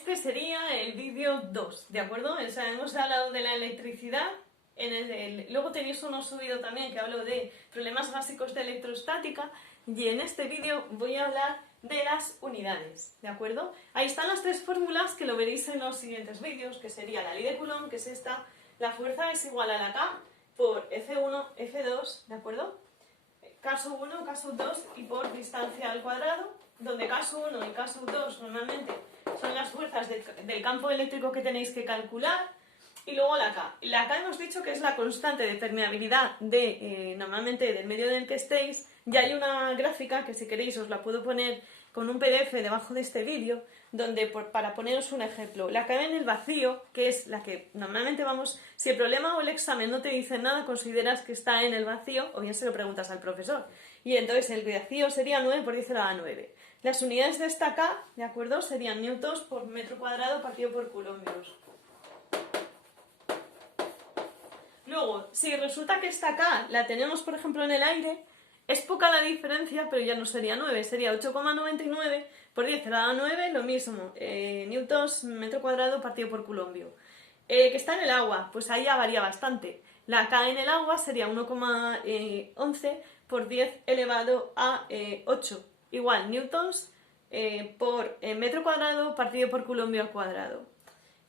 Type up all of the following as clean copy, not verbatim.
este sería el vídeo 2, ¿de acuerdo? O sea, hemos hablado de la electricidad, luego tenéis uno subido también que hablo de problemas básicos de electrostática, y en este vídeo voy a hablar de las unidades, ¿de acuerdo? Ahí están las tres fórmulas que lo veréis en los siguientes vídeos, que sería la ley de Coulomb, que es esta, la fuerza es igual a la K por F1, F2, ¿de acuerdo? Caso 1, caso 2 y por distancia al cuadrado, donde caso 1 y caso 2 normalmente son las fuerzas del campo eléctrico que tenéis que calcular, y luego la K. La K hemos dicho que es la constante de permeabilidad normalmente del medio en el que estéis. Ya hay una gráfica que si queréis os la puedo poner con un PDF debajo de este vídeo, donde para poneros un ejemplo, la K en el vacío, que es la que normalmente vamos, si el problema o el examen no te dice nada, consideras que está en el vacío, o bien se lo preguntas al profesor. Y entonces el vacío sería 9 por 10 a la 9. Las unidades de esta K, ¿de acuerdo?, serían newtons por metro cuadrado partido por coulombios. Luego, si resulta que esta K la tenemos, por ejemplo, en el aire, es poca la diferencia, pero ya no sería 9, sería 8,99 por 10 a la 9, lo mismo, newtons metro cuadrado partido por coulombio. Que está en el agua, pues ahí ya varía bastante. La K en el agua sería 1,11 por 10 elevado a 8, igual newtons por metro cuadrado partido por coulombio al cuadrado.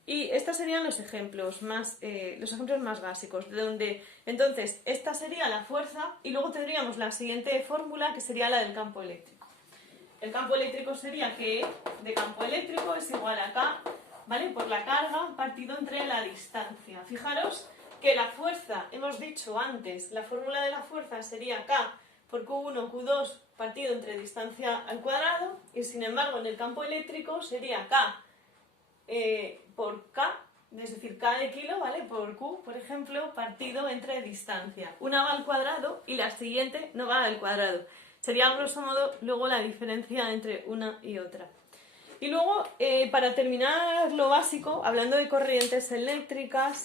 Y estos serían los ejemplos más básicos, donde entonces esta sería la fuerza y luego tendríamos la siguiente fórmula que sería la del campo eléctrico. El campo eléctrico sería que E de campo eléctrico es igual a K, ¿vale?, por la carga partido entre la distancia. Fijaros que la fuerza, hemos dicho antes, la fórmula de la fuerza sería K por Q1, Q2 partido entre distancia al cuadrado, y sin embargo en el campo eléctrico sería K por K, es decir, K de kilo, ¿vale?, por Q, por ejemplo, partido entre distancia. Una va al cuadrado y la siguiente no va al cuadrado. Sería, grosso modo, luego la diferencia entre una y otra. Y luego, para terminar lo básico, hablando de corrientes eléctricas,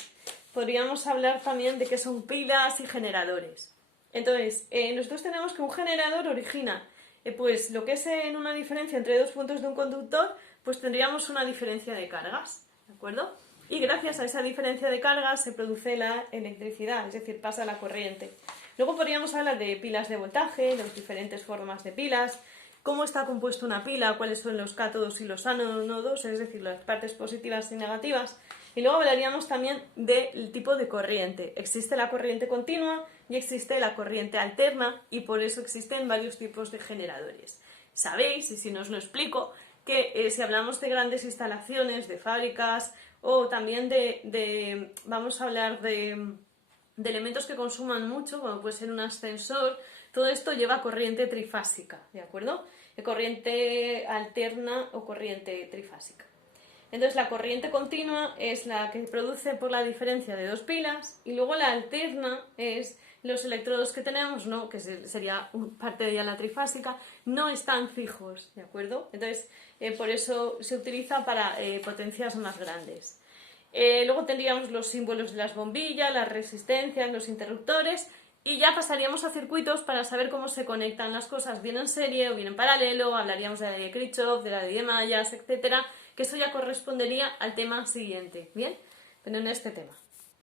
podríamos hablar también de qué son pilas y generadores. Entonces, nosotros tenemos que un generador origina pues lo que es en una diferencia entre dos puntos de un conductor, pues tendríamos una diferencia de cargas, ¿de acuerdo? Y gracias a esa diferencia de cargas se produce la electricidad, es decir, pasa la corriente. Luego podríamos hablar de pilas de voltaje, las diferentes formas de pilas, cómo está compuesta una pila, cuáles son los cátodos y los ánodos, es decir, las partes positivas y negativas. Y luego hablaríamos también del tipo de corriente. Existe la corriente continua y existe la corriente alterna, y por eso existen varios tipos de generadores. Sabéis, y si no os lo explico, que si hablamos de grandes instalaciones, de fábricas, o también vamos a hablar de elementos que consuman mucho, como puede ser un ascensor, todo esto lleva corriente trifásica, ¿de acuerdo? Corriente alterna o corriente trifásica. Entonces la corriente continua es la que se produce por la diferencia de dos pilas, y luego la alterna es los electrodos que tenemos, ¿no?, que sería parte de la trifásica, no están fijos, ¿de acuerdo? Entonces por eso se utiliza para potencias más grandes. Luego tendríamos los símbolos de las bombillas, las resistencias, los interruptores, y ya pasaríamos a circuitos para saber cómo se conectan las cosas, bien en serie o bien en paralelo. Hablaríamos de la ley de Kirchhoff, de la ley de mallas, etcétera, que eso ya correspondería al tema siguiente, ¿bien? Pero en este tema.